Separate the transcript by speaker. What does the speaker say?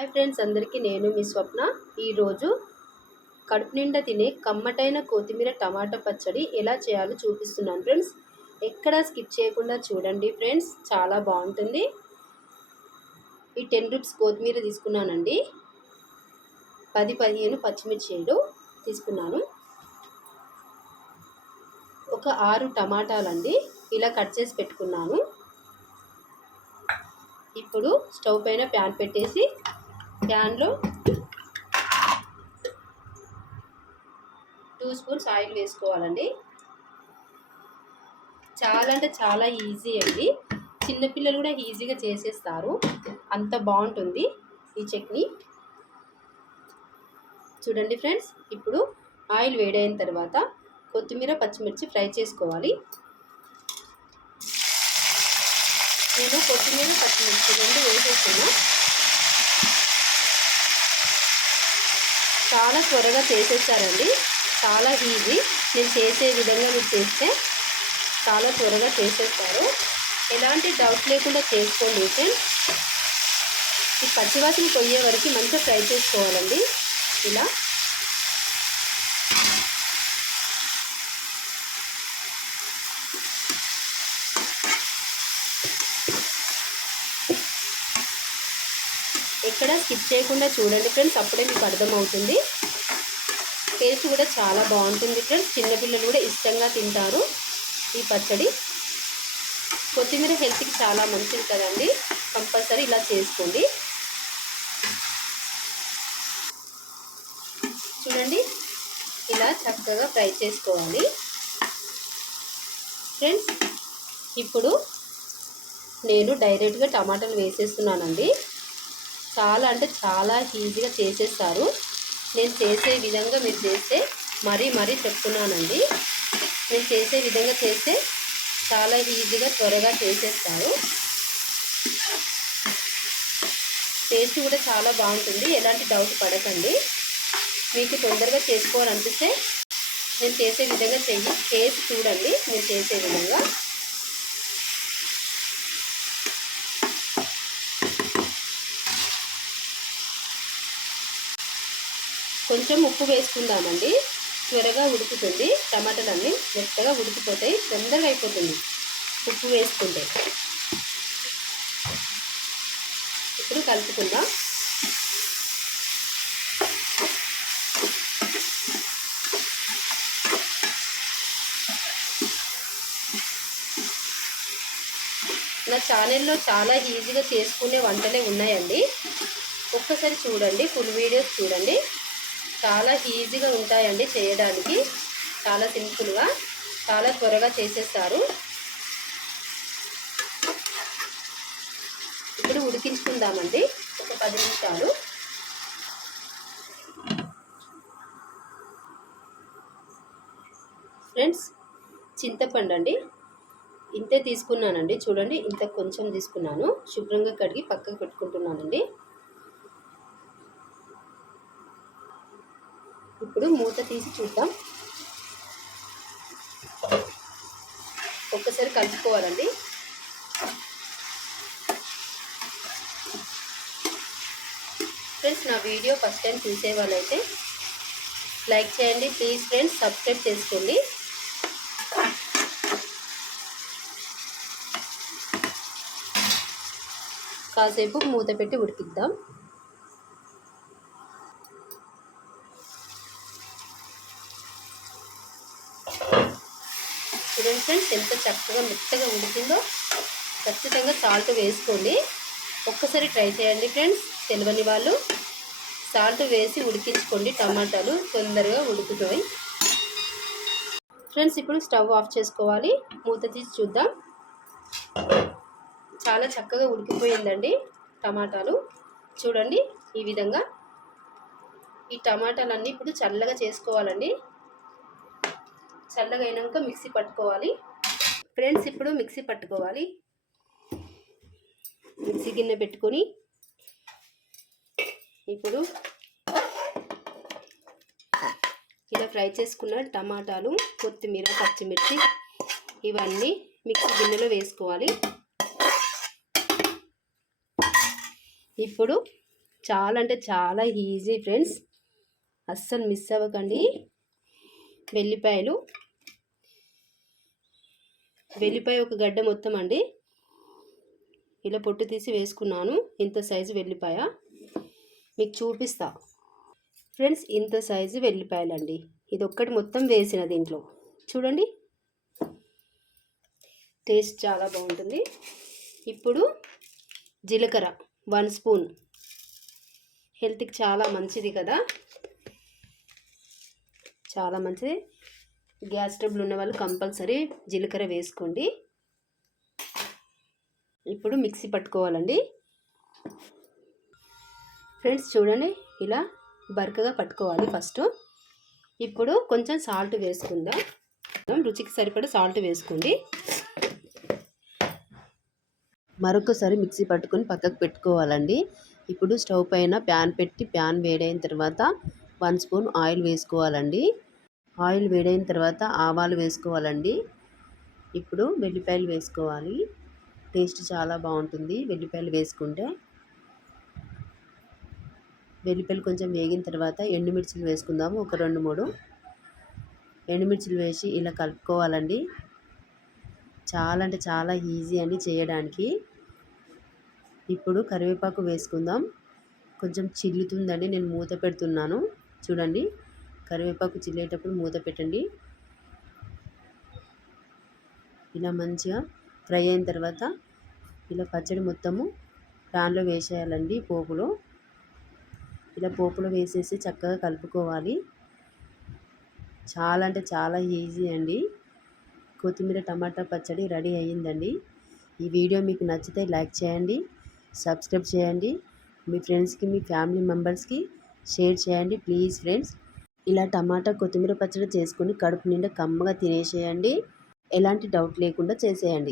Speaker 1: Hi friends అందరికీ నేను మీ స్వప్న. ఈరోజు కడుపు నిండా తినే కమ్మటైన కొత్తిమీర టమాటా పచ్చడి ఎలా చేయాలో చూపిస్తున్నాను ఫ్రెండ్స్. ఎక్కడా స్కిప్ చేయకుండా చూడండి ఫ్రెండ్స్ చాలా బాగుంటుంది. ఈ టెన్ రూపీస్ కొత్తిమీర తీసుకున్నానండి. పది పదిహేను పచ్చిమిర్చీలు తీసుకున్నాను. ఒక ఆరు టమాటాలండి ఇలా కట్ చేసి పెట్టుకున్నాను. ఇప్పుడు స్టవ్ పైన ప్యాన్ పెట్టేసి దాంట్లో టూ స్పూన్స్ ఆయిల్ వేసుకోవాలండి. చాలా అంటే చాలా ఈజీ అండి. చిన్నపిల్లలు కూడా ఈజీగా చేసేస్తారు. అంత బాగుంటుంది ఈ చట్నీ. చూడండి ఫ్రెండ్స్ ఇప్పుడు ఆయిల్ వేడైన తర్వాత కొత్తిమీర పచ్చిమిర్చి ఫ్రై చేసుకోవాలి. నేను కొత్తిమీర పచ్చిమిర్చి రెండు వేసేస్తున్నా చాలా త్వరగా చేసేస్తారండి. చాలా ఈజీ నేను చేసే విధంగా మీరు చేస్తే చాలా త్వరగా చేసేస్తారు. ఎలాంటి డౌట్ లేకుండా చేసుకోండి ఫ్రెండ్స్ ఈ పచ్చివాసన పొయ్యే వరకు మంచిగా ఫ్రై చేసుకోవాలండి. ఇలా ఎక్కడ స్కిప్ చేయకుండా చూడండి ఫ్రెండ్స్ అప్పుడే మీకు అర్థమవుతుంది. టేస్ట్ కూడా చాలా బాగుంటుంది ఫ్రెండ్స్. చిన్నపిల్లలు కూడా ఇష్టంగా తింటారు ఈ పచ్చడి. కొత్తిమీర హెల్త్కి చాలా మంచిది కదండి. కంపల్సరీ ఇలా చేసుకోండి. చూడండి ఇలా చక్కగా ఫ్రై చేసుకోవాలి. ఫ్రెండ్స్ ఇప్పుడు నేను డైరెక్ట్గా టమాటాలు వేసేస్తున్నానండి. చాలా అంటే చాలా ఈజీగా చేసేస్తారు. నేను చేసే విధంగా మీరు చేస్తే మరీ మరీ చెప్తున్నానండి. నేను చేసే విధంగా చేస్తే చాలా ఈజీగా త్వరగా చేసేస్తారు. టేస్ట్ కూడా చాలా బాగుంటుంది. ఎలాంటి డౌట్ పడకండి. మీకు తొందరగా చేసుకోవాలనిపిస్తే నేను చేసే విధంగా చెయ్యి. చేసి చూడండి. నేను చేసే విధంగా. కొంచెం ఉప్పు వేసుకుందామండి. త్వరగా ఉడుకుతుంది. టమాటాలన్నీ మెత్తగా ఉడికిపోతాయి. తొందరగా అయిపోతుంది ఉప్పు వేసుకుంటే. ఇప్పుడు కలుపుకుందాం. నా ఛానల్లో చాలా ఈజీగా చేసుకునే వంటలే ఉన్నాయండి. ఒక్కసారి చూడండి. ఫుల్ వీడియోస్ చూడండి. చాలా ఈజీగా ఉంటాయండి చేయడానికి. చాలా సింపుల్గా చాలా త్వరగా చేసేస్తారు. ఇప్పుడు ఉడికించుకుందామండి. ఒక పది నిమిషాలు. ఫ్రెండ్స్ చింతపండు అండి. ఇంతే తీసుకున్నానండి. చూడండి ఇంత కొంచెం తీసుకున్నాను. శుభ్రంగా కడిగి పక్కకు పెట్టుకుంటున్నానండి. ఇప్పుడు మూత తీసి చూద్దాం. ఒక్కసారి కలుపుకోవాలండి. ఫ్రెండ్స్ నా వీడియో ఫస్ట్ టైం చూసే వాళ్ళైతే లైక్ చేయండి ప్లీజ్ ఫ్రెండ్స్ సబ్స్క్రైబ్ చేసుకోండి. కాసేపు మూత పెట్టి ఉడికిద్దాం. చూడండి ఫ్రెండ్స్ ఎంత చక్కగా మెత్తగా ఉడికిందో ఖచ్చితంగా సాల్ట్ వేసుకోండి. ఒక్కసారి ట్రై చేయండి ఫ్రెండ్స్ తెలియని వాళ్ళు. సాల్ట్ వేసి ఉడికించుకోండి టమాటాలు తొందరగా ఉడుకుతాయి. ఫ్రెండ్స్ ఇప్పుడు స్టవ్ ఆఫ్ చేసుకోవాలి. మూత తీసి చూద్దాం. చాలా చక్కగా ఉడికిపోయిందండి టమాటాలు. చూడండి ఈ విధంగా. ఈ టమాటాలన్నీ ఇప్పుడు చల్లగా చేసుకోవాలండి. చల్లగా అయినాక మిక్సీ పట్టుకోవాలి. ఫ్రెండ్స్ ఇప్పుడు మిక్సీ పట్టుకోవాలి. మిక్సీ గిన్నె పెట్టుకొని ఇప్పుడు ఇలా ఫ్రై చేసుకున్న టమాటాలు కొత్తిమీర పచ్చిమిర్చి ఇవన్నీ మిక్సీ గిన్నెలో వేసుకోవాలి. ఇప్పుడు చాలా అంటే చాలా ఈజీ ఫ్రెండ్స్. అస్సలు మిస్ అవ్వకండి. వెల్లిపాయలు వెల్లిపాయ ఒక గడ్డ మొత్తం అండి. ఇలా పొట్టు తీసి వేసుకున్నాను. ఇంత సైజు వెల్లిపాయ. మీకు చూపిస్తా. ఫ్రెండ్స్ ఇంత సైజు వెల్లిపాయలండి. ఇది ఒక్కటి మొత్తం వేసిన దీంట్లో. చూడండి. టేస్ట్ చాలా బాగుంటుంది. ఇప్పుడు జీలకర్ర వన్ స్పూన్. హెల్త్కి చాలా మంచిది కదా. చాలా మంచిది. గ్యాస్ ట్రబుల్ ఉన్న వాళ్ళు కంపల్సరీ జీలకర్ర వేసుకోండి. ఇప్పుడు మిక్సీ పట్టుకోవాలండి. ఫ్రెండ్స్ చూడండి ఇలా బరకగా పట్టుకోవాలి ఫస్ట్. ఇప్పుడు కొంచెం సాల్ట్ వేసుకుందాం. రుచికి సరిపడ సాల్ట్ వేసుకోండి. మరొకసారి మిక్సీ పట్టుకొని పక్కకు పెట్టుకోవాలండి. ఇప్పుడు స్టవ్ పైన ప్యాన్ పెట్టి ప్యాన్ వేడైన తర్వాత వన్ స్పూన్ ఆయిల్ వేసుకోవాలండి. ఆయిల్ వేడైన తర్వాత ఆవాలు వేసుకోవాలండి. ఇప్పుడు వెల్లిపాయలు వేసుకోవాలి. టేస్ట్ చాలా బాగుంటుంది వెల్లిపాయలు వేసుకుంటే. వెల్లిపాయలు కొంచెం వేగిన తర్వాత ఎండుమిర్చిలు వేసుకుందాము ఒక రెండు మూడు. ఎండుమిర్చిలు వేసి ఇలా కలుపుకోవాలండి. చాలా అంటే చాలా ఈజీ అండి చేయడానికి. ఇప్పుడు కరివేపాకు వేసుకుందాం. కొంచెం చిల్లుతుందండి నేను మూత పెడుతున్నాను. చూడండి. కరివేపాకు చిల్లేటప్పుడు మూత పెట్టండి. ఇలా మంచిగా ఫ్రై అయిన తర్వాత ఇలా పచ్చడి మొత్తము ప్యాన్లో వేసేయాలండి పోపులో. ఇలా పోపులో వేసేసి చక్కగా కలుపుకోవాలి. చాలా అంటే చాలా ఈజీ అండి. కొత్తిమీర టమాటా పచ్చడి రెడీ అయ్యిందండి. ఈ వీడియో మీకు నచ్చితే లైక్ చేయండి సబ్స్క్రైబ్ చేయండి. మీ ఫ్రెండ్స్కి మీ ఫ్యామిలీ మెంబర్స్కి షేర్ చేయండి. Please friends. ఇలా టమాటా కొత్తిమీర పచ్చడి చేసుకుని కడుపు నిండా కమ్మగా తినేసేయండి. ఎలాంటి డౌట్ లేకుండా చేసేయండి.